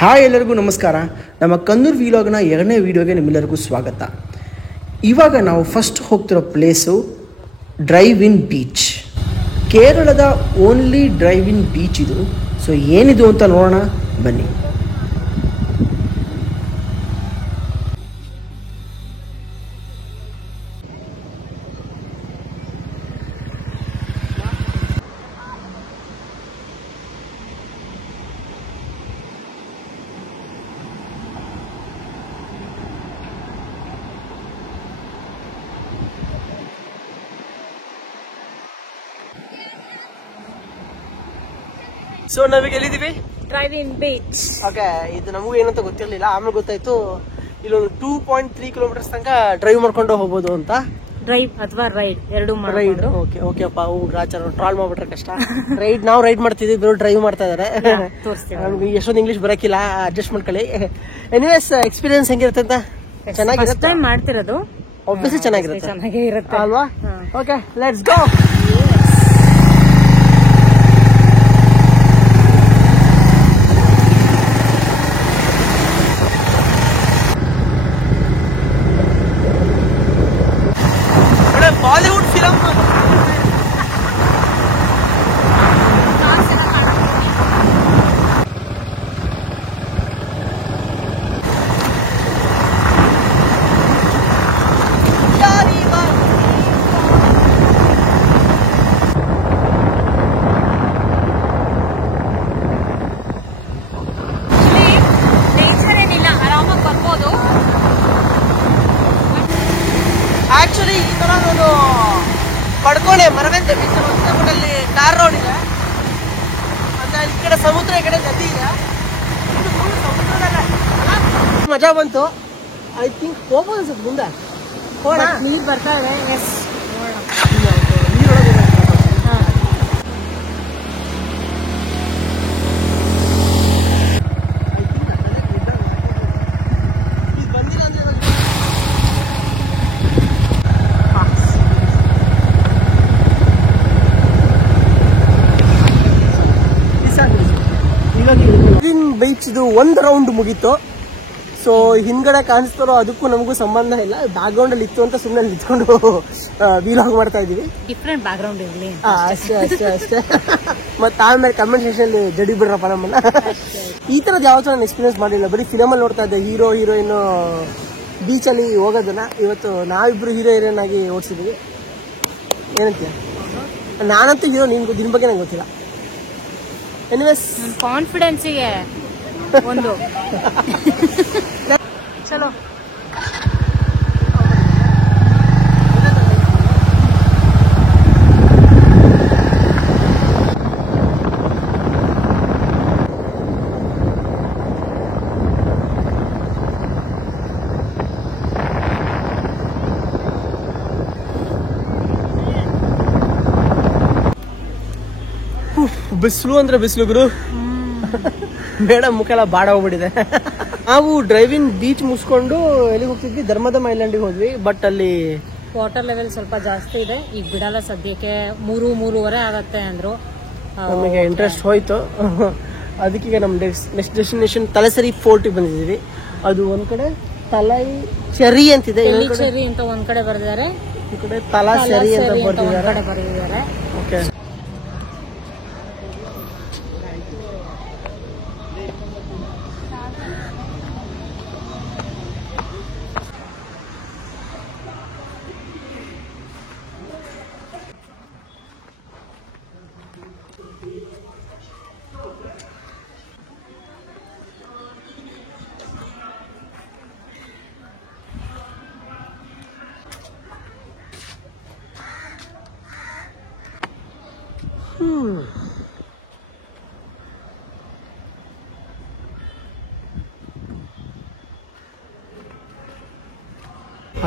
Hi ಎಲ್ಲರಿಗೂ ನಮಸ್ಕಾರ. ನಮ್ಮ ಕನ್ನೂರು ವಿಲಾಗ್ನ 2ನೇ ವಿಡಿಯೋಗೆ ನಿಮ್ಮೆಲ್ಲರಿಗೂ ಸ್ವಾಗತ. ಇವಾಗ ನಾವು ಫಸ್ಟ್ ಹೋಗ್ತಿರೋ ಪ್ಲೇಸು ಡ್ರೈವ್ ಇನ್ ಬೀಚ್. ಕೇರಳದ ಓನ್ಲಿ ಡ್ರೈವ್ ಇನ್ ಬೀಚ್ ಇದು. ಸೊ ಏನಿದು ಅಂತ ನೋಡೋಣ ಬನ್ನಿ. ಸೊ ನಾವೀಗ ಎಲ್ಲಿದ್ದೀವಿ? Drive in beach. ಓಕೆ, ಇದು ನಮಗೂ ಏನಂತ ಗೊತ್ತಿರಲಿಲ್ಲ. ಆಮೇಲೆ ಗೊತ್ತಾಯ್ತು ಇಲ್ಲೊಂದು 2.3 ಕಿಲೋಮೀಟರ್ಸ್ ತನಕ ಡ್ರೈವ್ ಮಾಡ್ಕೊಂಡು ಹೋಗ್ಬೋದು ಅಂತ. ಡ್ರೈವ್ ಅಥವಾ ರೈಡ್ ಎರಡು ರೈಡ್. ಓಕೆ ಓಕೆ ಅಪ್ಪ, ಗ್ರಾಚಾರ ಟ್ರಾಲ್ ಮಾಡ್ಬಿಟ್ರೆ ಕಷ್ಟ. ನಾವು ರೈಡ್ ಮಾಡ್ತಿದ್ವಿ, ಬೇರೆ ಡ್ರೈವ್ ಮಾಡ್ತಾ ಇದಾರೆ. ನಮ್ಗೆ ಎಷ್ಟೊಂದು ಇಂಗ್ಲಿಷ್ ಬರಕಿಲ್ಲ, ಅಡ್ಜಸ್ಟ್ ಮಾಡ್ಕೊಳ್ಳಿ. ಎನಿವೇಸ್, ಎಕ್ಸ್ಪೀರಿಯನ್ಸ್ ಹೆಂಗಿರುತ್ತೆ ಅಂತ ಚೆನ್ನಾಗಿರುತ್ತೆ. ಮಾಡ್ತಿರೋದು ಆಬ್ವಿಯಸ್ಲಿ ಚೆನ್ನಾಗಿರುತ್ತೆ ಅಲ್ವಾ? Okay, let's go. Bollywood film nature ಏನಿಲ್ಲ, ಆರಾಮಾಗಿ ಬರ್ಬೋದು. ಆಕ್ಚುಲಿ ಈ ತರ ನಾನು ಪಡ್ಕೊಂಡೆ ಮರವಂತೆ ಬೀಚ್ ಅಲ್ಲಿ ಟಾರ್ ರೋಡ್ ಇದೆ ಅಂದ್ರೆ ಈ ಕಡೆ ಸಮುದ್ರ, ಈ ಕಡೆ ನದಿ ಇದೆ. ಇದು full ಸಮುದ್ರದಲ್ಲೇ. ಮಜಾ ಬಂತು. ಐ ಥಿಂಕ್ ಹೋಗ್ಬೋದು ಅನ್ಸುತ್ತೆ ಮುಂದೆ. ನೀರ್ ಬರ್ತಾ ಇದೆ. ಎಸ್, ಬೀಚ್ ಒಂದು ರೌಂಡ್ ಮುಗೀತು. ಸೊ ಹಿಂದ್ಗಡೆ ಕಾಣಿಸ್ತಾರೋ ಅದಕ್ಕೂ ನಮಗೂ ಸಂಬಂಧ ಇಲ್ಲ. ಬ್ಯಾಕ್ ಗ್ರೌಂಡ್ ಅಲ್ಲಿ ಇತ್ತು ಅಂತ ಸುಮ್ಮನೆ ನಿಂತ್ಕೊಂಡು ವಿಲಾಗ್ ಮಾಡ್ತಾ ಇದೀವಿ. ಡಿಫ್ರೆಂಟ್ ಬ್ಯಾಕ್ ಗ್ರೌಂಡ್ ಇರಲಿ ಅಷ್ಟೇ. ಮತ್ತೆ ಆಮೇಲೆ ಕಮೆಂಟ್ ಸೆಕ್ಷನ್ ಜಡಿ ಬಿಡ್ರಪ್ಪ ನಮ್ಮನ್ನ. ಈ ತರದ್ ಯಾವತ್ತೂ ನಾನು ಎಕ್ಸ್ಪೀರಿಯನ್ಸ್ ಮಾಡಿಲ್ಲ. ಬರೀ ಫಿಲಮ್ ಅಲ್ಲಿ ನೋಡ್ತಾ ಇದ್ದೆ ಹೀರೋ ಹೀರೋಯಿನ್ ಬೀಚ್ ಅಲ್ಲಿ ಹೋಗೋದನ್ನ. ಇವತ್ತು ನಾವಿಬ್ರು ಹೀರೋ ಹೀರೋಯಿನ್ ಆಗಿ ಓಡಿಸಿದ್ವಿ. ಏನಂತೀಯ? ನಾನಂತೂ ಹೀರೋ, ನಿನ್ ಬಗ್ಗೆ ನಂಗೆ ಗೊತ್ತಿಲ್ಲ. ಎನಿವೇಸ್, ಕಾನ್ಫಿಡೆನ್ಸಿಗೆ ಒಂದು ಚಲೋ. ಬಿಸಿಲು ಅಂದ್ರೆ ಬಿಸಿಲು ಗುರು. ಮೇಡಮ್ ಮುಖ ಎಲ್ಲ ಬಾಡ ಹೋಗ್ಬಿಟ್ಟಿದೆ. ನಾವು ಡ್ರೈವಿಂಗ್ ಬೀಚ್ ಮುಗಿಸ್ಕೊಂಡು ಎಲ್ಲಿಗೆ ಹೋಗ್ತಿದ್ವಿ? ಧರ್ಮದಮ್ ಐಲ್ಯಾಂಡಿಗೆ ಹೋದ್ವಿ. ಬಟ್ ಅಲ್ಲಿ ವಾಟರ್ ಲೆವೆಲ್ ಸ್ವಲ್ಪ ಜಾಸ್ತಿ ಇದೆ. ಈಗ ಬಿಡಲ್ಲ ಸದ್ಯಕ್ಕೆ. 3-3:30 ಆಗತ್ತೆ ಅಂದ್ರು. ನಮಗೆ ಇಂಟ್ರೆಸ್ಟ್ ಹೋಯ್ತು. ಅದಕ್ಕೀಗ ನಮ್ ನೆಕ್ಸ್ಟ್ ಡೆಸ್ಟಿನೇಷನ್ ತಲಸರಿ ಫೋರ್ಟ್ ಬಂದಿದ್ದೀವಿ. ಅದು ಒಂದ್ ಕಡೆ ತಲೈ ಚೆರಿ ಅಂತಿದೆ, ಚೆರಿ ಅಂತ ಒಂದ್ ಕಡೆ ಬರೆದಿದ್ದಾರೆ, ಈ ಕಡೆ ತಲಾಸೆರಿ ಅಂತ ಬರೆದಿದ್ದಾರೆ. ಓಕೆ,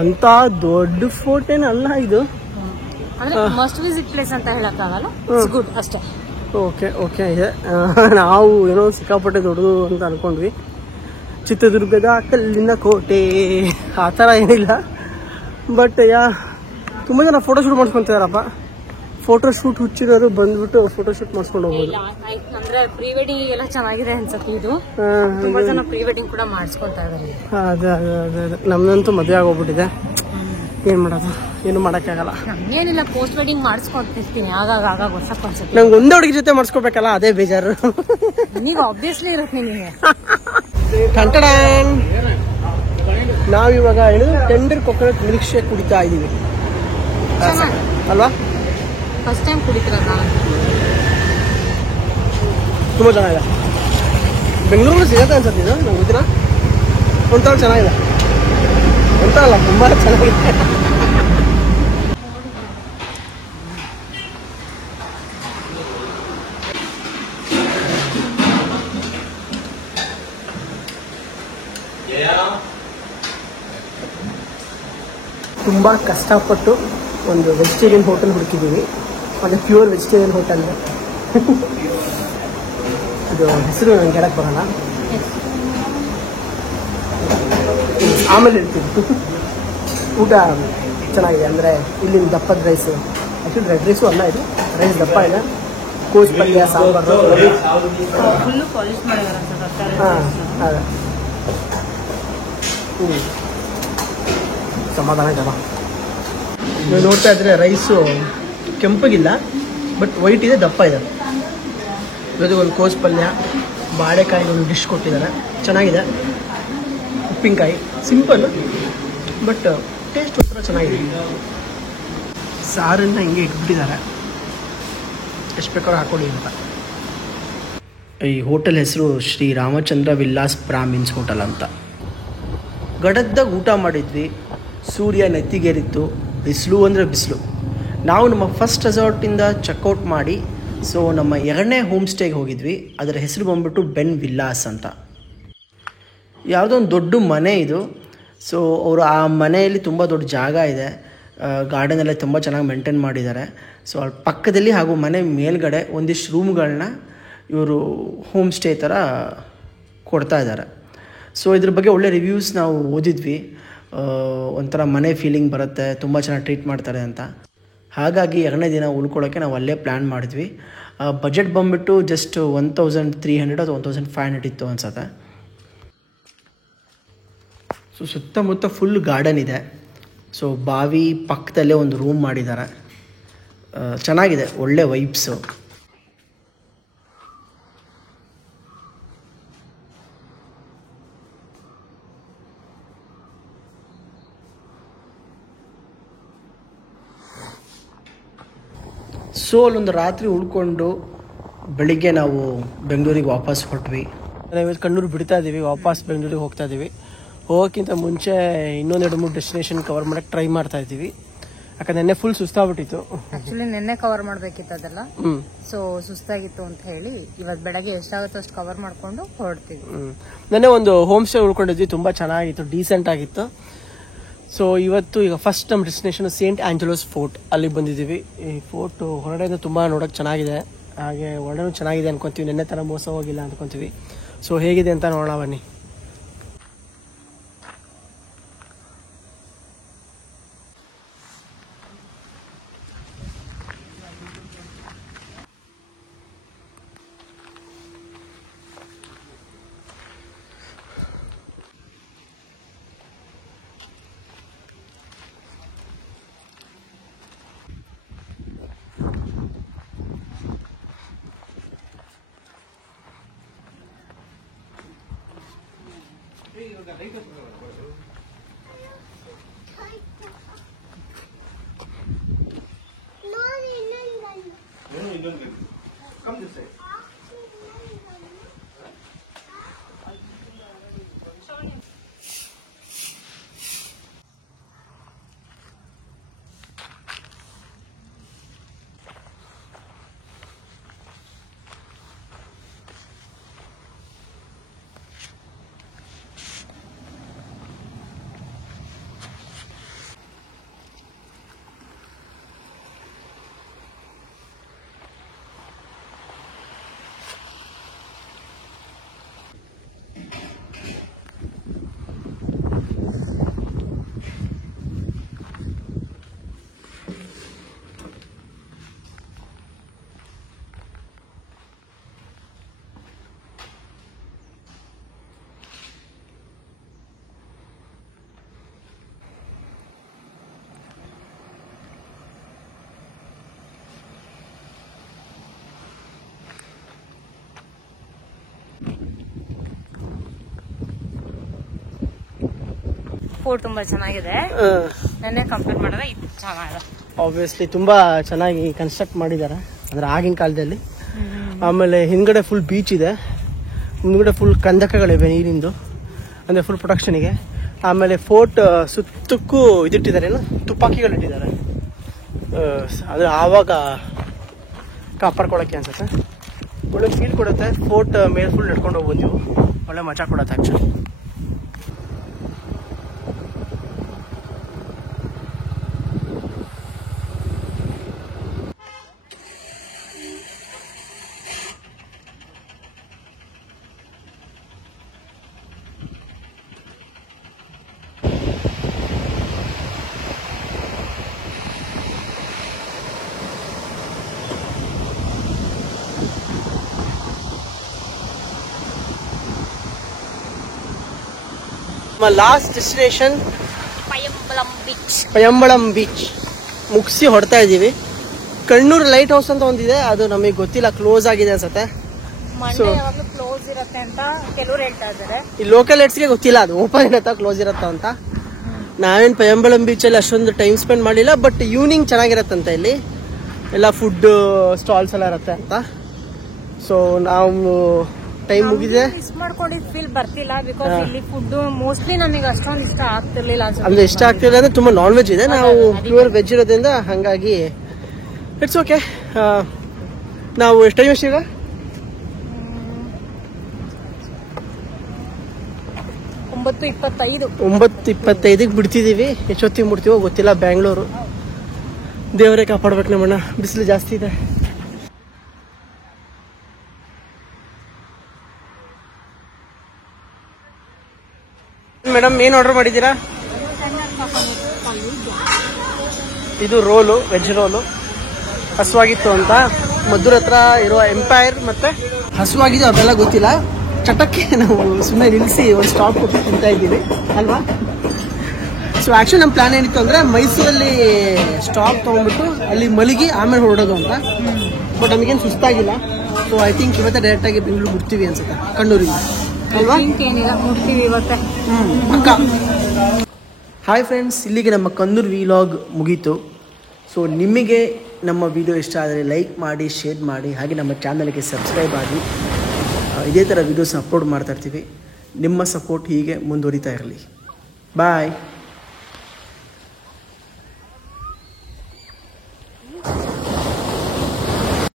ಅಂತ ದೊಡ್ಡ ಫೋರ್ಟ್ ಏನಲ್ಲ ಇದು. ಮಸ್ಟ್ ವಿಸಿಟ್ ಪ್ಲೇಸ್ ಅಂತ ಹೇಳಕ್ಕಾಗಲ್ಲ. ಇಟ್ಸ್ ಗುಡ್ ಅಷ್ಟೇ. Okay okay. ನಾವು ಏನೋ ಸಿಕ್ಕಾಪಟ್ಟೆ ದೊಡ್ಡದು ಅಂತ ಅನ್ಕೊಂಡ್ವಿ. ಚಿತ್ರದುರ್ಗದ ಕಲ್ಲಿನ ಕೋಟೆ ಆ ಥರ ಏನಿಲ್ಲ. ಬಟ್ ತುಂಬ ಜನ ಫೋಟೋ ಶೂಟ್ ಮಾಡ್ಸ್ಕೊಂತಿದಾರಪ್ಪ. ಫೋಟೋ ಶೂಟ್ ಹುಚ್ಚಿರೋರು ಬಂದ್ಬಿಟ್ಟು ಫೋಟೋ ಶೂಟ್ ಮಾಡಿಸ್ಕೊಂಡು ಹೋಗ್ಬೋದು. ಅಂದ್ರೆ ಪ್ರೀ ವೆಡ್ಡಿಂಗ್ ಎಲ್ಲ ಚೆನ್ನಾಗಿದೆ ಅನ್ಸುತ್ತೆ. ಇದು ತುಂಬಾ ಜನ ಪ್ರೀ ವೆಡ್ಡಿಂಗ್ ಕೂಡ ಮಾಡಿಸ್ಕೊಳ್ತಾ ಇದಾರೆ. ಅದೇ ನಮ್ದಂತೂ ಮದುವೆ ಆಗೋಗ್ಬಿಟ್ಟಿದೆ. ಏನ್ ಮಾಡೋದು, ಏನು ಮಾಡಕ್ಕಾಗಲ್ಲ. ಏನಿಲ್ಲ, ಪೋಸ್ಟ್ ವೆಡ್ಡಿಂಗ್ ಮಾಡಿಸ್ಕೊಳ್ತಿರ್ತೀನಿ ಆಗಾಗ ವರ್ಷಕ್ಕೊಂದ್ಸತಿ. ನಂಗೆ ಒಂದೇ ಹುಡುಗಿ ಜೊತೆ ಮಾಡಿಸ್ಕೋಬೇಕಲ್ಲ, ಅದೇ ಬೇಜಾರು. ನೀವು ಆಬ್ವಿಯಸ್ಲಿ ಇರುತ್ತೆ ನಿಮಗೆ. ನಾವಿವಾಗ ಟೆಂಡರ್ ಕೊಕೊನಟ್ ಮಿಲ್ಕ್ ಶೇಕ್ ಕುಡಿತಾ ಇದೀವಿ ಅಲ್ವಾ? ಫಸ್ಟ್ ಟೈಮ್ ಕುಡಿತಿರೋದು ನಾನು. ತುಂಬಾ ಚೆನ್ನಾಗಿದೆ. ಬೆಂಗಳೂರಲ್ಲಿ ಸಿಗತ್ತೆ ಅನ್ಸುತ್ತೆ ಇದು, ನಂಗೆ ಗೊತ್ತಿಲ್ಲ. ಒಂಥರ ಚೆನ್ನಾಗಿದೆ, ಒಂಥರ ಅಲ್ಲ, ತುಂಬಾ ಚೆನ್ನಾಗಿದೆ. ತುಂಬ ಕಷ್ಟಪಟ್ಟು ಒಂದು ವೆಜಿಟೇರಿಯನ್ ಹೋಟೆಲ್ ಹುಡುಕಿದ್ದೀವಿ. ಅದು ಪ್ಯೂರ್ ವೆಜಿಟೇರಿಯನ್ ಹೋಟೆಲ್. ಇದು ಹೆಸರು ನಂಗೆ ಹೇಳಕ್ಕೆ ಬರೋಣ, ಆಮೇಲೆ ಹೇಳ್ತೀನಿ. ಊಟ ಚೆನ್ನಾಗಿದೆ, ಅಂದರೆ ಇಲ್ಲಿನ ದಪ್ಪದ ರೈಸು, ಆ್ಯಕ್ಚುಲಿ ರೆಡ್ ರೈಸು ಅಲ್ಲ, ಇದು ರೈಸ್ ದಪ್ಪ ಇದೆ. ಕೋಸ್ ಪಲ್ಯ, ಸಾಂಬಾರು. ಹಾಂ ಅದೇ. ಸಮಾಧಾನ ಜನ. ನೀವು ನೋಡ್ತಾ ಇದ್ರೆ ರೈಸು ಕೆಂಪಗಿಲ್ಲ, ಬಟ್ ವೈಟ್ ಇದೆ, ದಪ್ಪ ಇದೆ. ಜೊತೆಗೆ ಒಂದು ಕೋಸ್ ಪಲ್ಯ, ಬಾಳೆಕಾಯಿ ಒಂದು ಡಿಶ್ ಕೊಟ್ಟಿದ್ದಾರೆ, ಚೆನ್ನಾಗಿದೆ. ಉಪ್ಪಿನಕಾಯಿ ಸಿಂಪಲ್, ಬಟ್ ಟೇಸ್ಟ್ ಒಂಥರ ಚೆನ್ನಾಗಿದೆ. ಸಾರನ್ನು ಹಿಂಗೆ ಇಟ್ಬಿಟ್ಟಿದ್ದಾರೆ, ಎಷ್ಟು ಬೇಕಾದ್ರೂ ಹಾಕೊಳ್ಳಿ ಅಂತ. ಈ ಹೋಟೆಲ್ ಹೆಸರು ಶ್ರೀ ರಾಮಚಂದ್ರ ವಿಲಾಸ್ ಬ್ರಾಹ್ಮಿನ್ಸ್ ಹೋಟೆಲ್ ಅಂತ. ಗಡದ್ದಾಗ ಊಟ ಮಾಡಿದ್ವಿ, ಸೂರ್ಯ ನೆತ್ತಿಗೇರಿತ್ತು, ಬಿಸಿಲು ಅಂದರೆ ಬಿಸಿಲು. ನಾವು ನಮ್ಮ ಫಸ್ಟ್ ರೆಸಾರ್ಟಿಂದ ಚೆಕ್ಔಟ್ ಮಾಡಿ ಸೊ ನಮ್ಮ 2ನೇ ಹೋಮ್ ಸ್ಟೇಗೆ ಹೋಗಿದ್ವಿ. ಅದರ ಹೆಸರು ಬಂದ್ಬಿಟ್ಟು ಬೆನ್ ವಿಲ್ಲಾಸ್ ಅಂತ. ಯಾವುದೋ ಒಂದು ದೊಡ್ಡ ಮನೆ ಇದು. ಸೊ ಅವರು ಆ ಮನೆಯಲ್ಲಿ ತುಂಬ ದೊಡ್ಡ ಜಾಗ ಇದೆ, ಗಾರ್ಡನ್ ಎಲ್ಲ ತುಂಬ ಚೆನ್ನಾಗಿ ಮೇಂಟೈನ್ ಮಾಡಿದ್ದಾರೆ. ಸೊ ಅವ್ರ ಪಕ್ಕದಲ್ಲಿ ಹಾಗೂ ಮನೆ ಮೇಲ್ಗಡೆ ಒಂದಿಷ್ಟು ರೂಮ್ಗಳನ್ನ ಇವರು ಹೋಮ್ ಸ್ಟೇ ಥರ ಕೊಡ್ತಾ ಇದ್ದಾರೆ. ಸೊ ಇದ್ರ ಬಗ್ಗೆ ಒಳ್ಳೆ ರಿವ್ಯೂಸ್ ನಾವು ಓದಿದ್ವಿ. ಒಂಥರ ಮನೆ ಫೀಲಿಂಗ್ ಬರುತ್ತೆ, ತುಂಬ ಚೆನ್ನಾಗಿ ಟ್ರೀಟ್ ಮಾಡ್ತಾರೆ ಅಂತ. ಹಾಗಾಗಿ 2ನೇ ದಿನ ಉಳ್ಕೊಳ್ಳೋಕ್ಕೆ ನಾವು ಅಲ್ಲೇ ಪ್ಲ್ಯಾನ್ ಮಾಡಿದ್ವಿ. ಬಜೆಟ್ ಬಂದುಬಿಟ್ಟು ಜಸ್ಟ್ 1300 ಅಥವಾ 1500 ಇತ್ತು ಅನ್ಸುತ್ತೆ. ಸೊ ಸುತ್ತಮುತ್ತ ಫುಲ್ ಗಾರ್ಡನ್ ಇದೆ. ಸೊ ಬಾವಿ ಪಕ್ಕದಲ್ಲೇ ಒಂದು ರೂಮ್ ಮಾಡಿದ್ದಾರೆ, ಚೆನ್ನಾಗಿದೆ, ಒಳ್ಳೆ ವೈಬ್ಸು. ಸೊ ಅಲ್ಲೊಂದು ರಾತ್ರಿ ಉಳ್ಕೊಂಡು ಬೆಳಿಗ್ಗೆ ನಾವು ಬೆಂಗಳೂರಿಗೆ ವಾಪಸ್ ಹೊರಟ್ವಿ. ನಾವಿವತ್ತು ಕಣ್ಣೂರು ಬಿಡ್ತಾ ಇದ್ದೀವಿ, ವಾಪಸ್ ಬೆಂಗಳೂರಿಗೆ ಹೋಗ್ತಾ ಇದ್ದೀವಿ. ಹೋಗೋಕ್ಕಿಂತ ಮುಂಚೆ ಇನ್ನೊಂದು 2-3 ಡೆಸ್ಟಿನೇಷನ್ ಕವರ್ ಮಾಡೋಕ್ಕೆ ಟ್ರೈ ಮಾಡ್ತಾ ಇದ್ದೀವಿ. ಯಾಕಂದ್ರೆ ನೆನ್ನೆ ಫುಲ್ ಸುಸ್ತಾಗ್ಬಿಟ್ಟಿತ್ತು. ಆಕ್ಚುಲಿ ನೆನ್ನೆ ಕವರ್ ಮಾಡಬೇಕಿತ್ತು ಅದೆಲ್ಲ, ಸೊ ಸುಸ್ತಾಗಿತ್ತು ಅಂತ ಹೇಳಿ ಇವತ್ತು ಬೆಳಗ್ಗೆ ಎಷ್ಟಾಗುತ್ತೋ ಅಷ್ಟು ಕವರ್ ಮಾಡ್ಕೊಂಡು ಹೊರಡ್ತೀವಿ. ನೆನ್ನೆ ಒಂದು ಹೋಮ್ ಸ್ಟೇ ಉಳ್ಕೊಂಡಿದ್ವಿ, ತುಂಬ ಚೆನ್ನಾಗಿತ್ತು, ಡೀಸೆಂಟ್ ಆಗಿತ್ತು. ಸೊ ಇವತ್ತು ಈಗ ಫಸ್ಟ್ ನಮ್ಮ ಡೆಸ್ಟಿನೇಷನ್ ಸೇಂಟ್ ಆಂಜಲೋಸ್ ಫೋರ್ಟ್, ಅಲ್ಲಿಗೆ ಬಂದಿದ್ದೀವಿ. ಈ ಫೋರ್ಟ್ ಹೊರಗಡೆಯಿಂದ ತುಂಬ ನೋಡೋಕೆ ಚೆನ್ನಾಗಿದೆ, ಹಾಗೆ ಒಳಗೂ ಚೆನ್ನಾಗಿದೆ ಅನ್ಕೊತೀವಿ. ನೆನ್ನೆ ಥರ ಮೋಸ ಹೋಗಿಲ್ಲ ಅನ್ಕೊತೀವಿ. ಸೊ ಹೇಗಿದೆ ಅಂತ ನೋಡೋಣ ಬನ್ನಿ. ಫೋರ್ಟ್ ತುಂಬಾ ಚೆನ್ನಾಗಿದೆ. ನೆನ್ನೆ ಕಂಪೇರ್ ಮಾಡಿದ್ರೆ ಇದು ಚೆನ್ನಾಗಿದೆ. ಆಬ್ವಿಯಸ್ಲಿ ತುಂಬಾ ಚೆನ್ನಾಗಿ ಕನ್ಸ್ಟ್ರಕ್ಟ್ ಮಾಡಿದ್ದಾರೆ ಅಂದ್ರೆ ಆಗಿನ ಕಾಲದಲ್ಲಿ. ಆಮೇಲೆ ಹಿಂದ್ಗಡೆ ಫುಲ್ ಬೀಚ್ ಇದೆ, ಮುಂದ್ಗಡೆ ಫುಲ್ ಕಂದಕಗಳಿವೆ ನೀರಿಂದು, ಅಂದ್ರೆ ಫುಲ್ ಪ್ರೊಟೆಕ್ಷನ್ಗೆ. ಆಮೇಲೆ ಫೋರ್ಟ್ ಸುತ್ತಕ್ಕೂ ಇದಿಟ್ಟಿದ್ದಾರೆ, ಏನು ತುಪಾಕಿಗಳು ಇಟ್ಟಿದ್ದಾರೆ, ಅದು ಆವಾಗ ಕಾಪಾಡ್ಕೊಳಕ್ಕೆ ಅನ್ಸುತ್ತೆ. ಒಳ್ಳೆ ಫೀಲ್ ಕೊಡುತ್ತೆ. ಫೋರ್ಟ್ ಮೇಲೆ ಫುಲ್ ನಡ್ಕೊಂಡು ಹೋಗ್ಬೋದು ನೀವು, ಒಳ್ಳೆ ಮಜಾ ಕೊಡುತ್ತೆ ಆಕ್ಚುಲಿ. ಲಾಸ್ಟ್ ಡೆಸ್ಟಿನೇಷನ್ ಪಯಂಬಳಂ ಬೀಚ್ ಮುಗಿಸಿ ಹೊಡ್ತಾ ಇದೀವಿ. ಕಣ್ಣೂರ್ ಲೈಟ್ ಹೌಸ್ ಅಂತ ಒಂದಿದೆ, ಅದು ನಮಗೆ ಗೊತ್ತಿಲ್ಲ, ಕ್ಲೋಸ್ ಆಗಿದೆ ಅನ್ಸುತ್ತೆ. ಕ್ಲೋಸ್ ಇರುತ್ತೆ ಅಂತ ಕೆಲವರು ಹೇಳ್ತಾ ಇದ್ದಾರೆ. ಈ ಲೋಕಲ್ ಗೆ ಗೊತ್ತಿಲ್ಲ ಅದು ಓಪನ್ ಇರತ್ತ ಕ್ಲೋಸ್ ಇರತ್ತ ಅಂತ. ನಾವೇನ್ ಪಯಂಬಳಂ ಬೀಚ್ ಅಲ್ಲಿ ಅಷ್ಟೊಂದು ಟೈಮ್ ಸ್ಪೆಂಡ್ ಮಾಡಿಲ್ಲ, ಬಟ್ ಈವ್ನಿಂಗ್ ಚೆನ್ನಾಗಿರತ್ತಂತ ಇಲ್ಲಿ ಎಲ್ಲ ಫುಡ್ ಸ್ಟಾಲ್ಸ್ ಎಲ್ಲ ಇರತ್ತೆ ಅಂತ. ಸೊ ನಾವು ಟೈಮ್ ಮುಗಿದೆ, ಮಿಸ್ ಮಾಡ್ಕೊಂಡಿದ್ ಫೀಲ್ ಬರ್ತಿಲ್ಲ. ಬಿಕಾಸ್ ಇಲ್ಲಿ ಫುಡ್ ಮೋಸ್ಟ್ಲಿ ನನಗೆ ಅಷ್ಟೊಂದು ಇಷ್ಟ ಆಗ್ತಿರ್ಲಿಲ್ಲ ಅಂದ್ರೆ ಇಷ್ಟ ಆಗ್ತಿಲ್ಲ ಅಂದ್ರೆ ತುಂಬಾ ನಾನ್ ವೆಜ್ ಇದೆ, ನಾವು ಪ್ಯೂರ್ ವೆಜ್ ಇರೋದ್ರಿಂದ ಹಂಗಾಗಿ ಇಟ್ಸ್ ಓಕೆ. ನಾವು ಎಷ್ಟು ಟೈಮ್ ಈಗ 9:25 ಬಿಡ್ತಿದೀವಿ. ಎಷ್ಟೊತ್ತಿಗೆ ಬಿಡ್ತೀವೋ ಗೊತ್ತಿಲ್ಲ. ಬ್ಯಾಂಗ್ಳೂರು ದೇವರೇ ಕಾಪಾಡ್ಬೇಕು ನಮ್ಮಣ್ಣ, ಬಿಸಿಲು ಜಾಸ್ತಿ ಇದೆ. ಮೇಡಮ್ ಏನ್ ಆರ್ಡರ್ ಮಾಡಿದ್ದೀರಾ? ಇದು ರೋಲು, ವೆಜ್ ರೋಲು. ಹಸುವಾಗಿತ್ತು ಅಂತ ಮದ್ದೂರ್ ಹತ್ರ ಇರೋ ಎಂಪೈರ್ ಮತ್ತೆ ಹಸುವಾಗಿದೆ ಅದೆಲ್ಲ ಗೊತ್ತಿಲ್ಲ. ಚಟಕ್ಕೆ ನಾವು ಸುಮ್ಮನೆ ನಿಲ್ಲಿಸಿ ಒಂದು ಸ್ಟಾಪ್ ಕೊಟ್ಟು ತಿಂತಾ ಇದ್ದೀವಿ ಅಲ್ವಾ. ಸೊ ಆಕ್ಚುಲಿ ನಮ್ಮ ಪ್ಲಾನ್ ಏನಿತ್ತು ಅಂದ್ರೆ ಮೈಸೂರಲ್ಲಿ ಸ್ಟಾಪ್ ತಗೊಂಡ್ಬಿಟ್ಟು ಅಲ್ಲಿ ಮಲಗಿ ಆಮೇಲೆ ಹೊರಡೋದು ಅಂತ. ಬಟ್ ನಮಗೇನು ಸುಸ್ತಾಗಿಲ್ಲ. ಸೊ ಐ ಥಿಂಕ್ ಇವತ್ತೇ ಡೈರೆಕ್ಟ್ ಆಗಿ ಬೆಂಗಳೂರು ಬಿಡ್ತೀವಿ ಅನ್ಸುತ್ತೆ ಕಣ್ಣೂರಿಂದ ಅಲ್ವಾ. ಹಾಯ್ ಫ್ರೆಂಡ್ಸ್, ಇಲ್ಲಿಗೆ ನಮ್ಮ ಕಣ್ಣೂರು ವಿಲಾಗ್ ಮುಗೀತು. ಸೊ ನಿಮಗೆ ನಮ್ಮ ವಿಡಿಯೋ ಇಷ್ಟ ಆದರೆ ಲೈಕ್ ಮಾಡಿ, ಶೇರ್ ಮಾಡಿ, ಹಾಗೆ ನಮ್ಮ ಚಾನಲ್ಗೆ ಸಬ್ಸ್ಕ್ರೈಬ್ ಆಗಿ. ಇದೇ ಥರ ವಿಡಿಯೋಸ್ ಅಪ್ಲೋಡ್ ಮಾಡ್ತಾ ಇರ್ತೀವಿ. ನಿಮ್ಮ ಸಪೋರ್ಟ್ ಹೀಗೆ ಮುಂದುವರಿತಾ ಇರಲಿ. ಬಾಯ್.